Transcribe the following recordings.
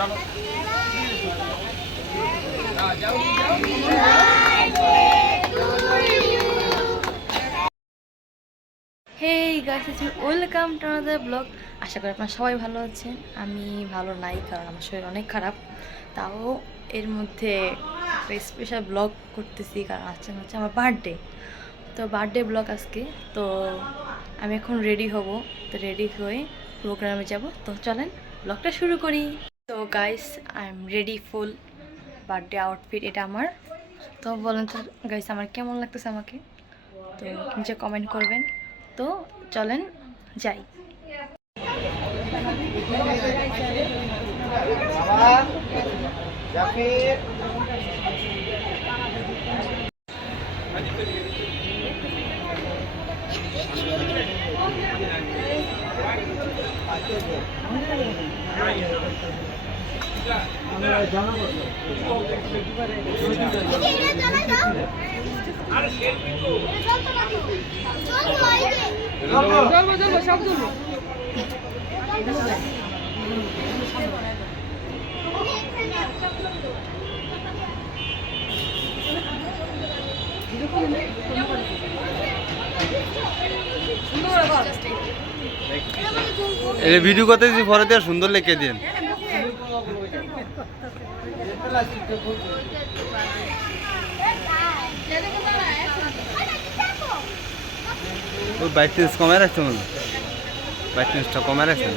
Hey guys, welcome to another vlog. আশা করি আপনারা সবাই ভালো আছেন। আমি ভালো নাই, কারণ আমার শরীর অনেক খারাপ। তাও এর মধ্যে একটা স্পেশাল ব্লগ করতেছি, কারণ আজকে হচ্ছে আমার বার্থডে। তো বার্থডে ব্লগ আজকে। তো আমি এখন রেডি হব। তো রেডি হয়ে প্রোগ্রামে যাব। তো চলেন ব্লগটা শুরু করি। তো guys, I am ready full birthday outfit এটা আমার। তো বলেন তো গাইস, আমার কেমন লাগতেছে আমাকে, তো নিচে কমেন্ট করবেন। তো চলেন যাই। ভিডিও করতে পরে দিয়ে সুন্দর লেখে দিন। ব্রাইটনেস কমে রাখছে, মনে ব্রাইটনেসটা কমে রাখছে।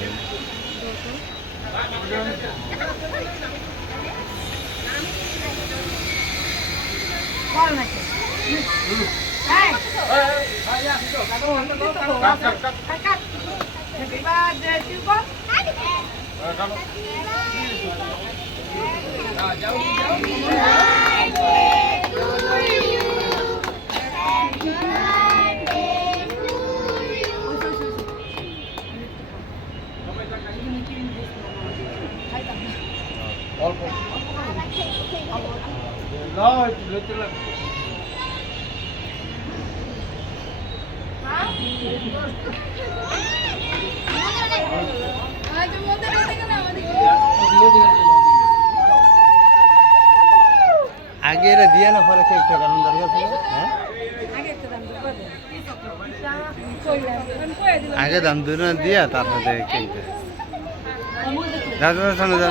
আগে এরা দিয়ে না পরে কেকটা কারণ দরকার ছিল। হ্যাঁ, আগে দাম দুটো দিয়া তারপরে কেকটা দাদা সামনে যা।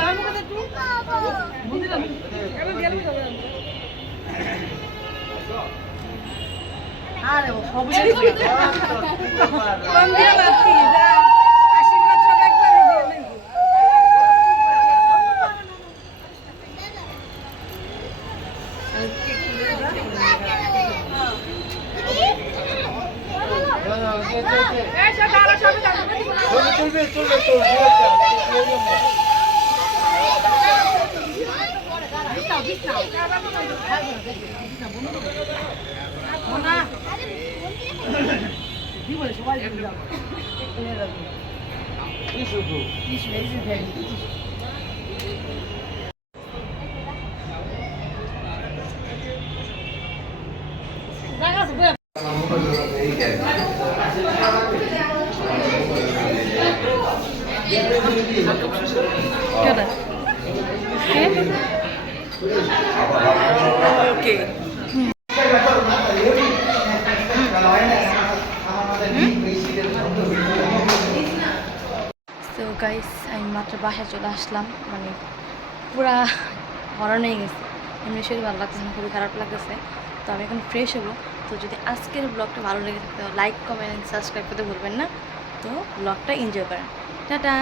ওকে, তো গাইস, আমি মাত্র বাসায় চলে আসলাম। মানে পুরা হরণ হয়ে গেছে। এমনি শরীর ভালো লাগতেছে না, খুবই খারাপ লাগতেছে। তো আমি এখন ফ্রেশ হবো। তো যদি আজকের ব্লগটা ভালো লেগে থাকে, লাইক কমেন্ট সাবস্ক্রাইব করতে ভুলবেন না। তো ব্লগটা এনজয় করেন। টাটা।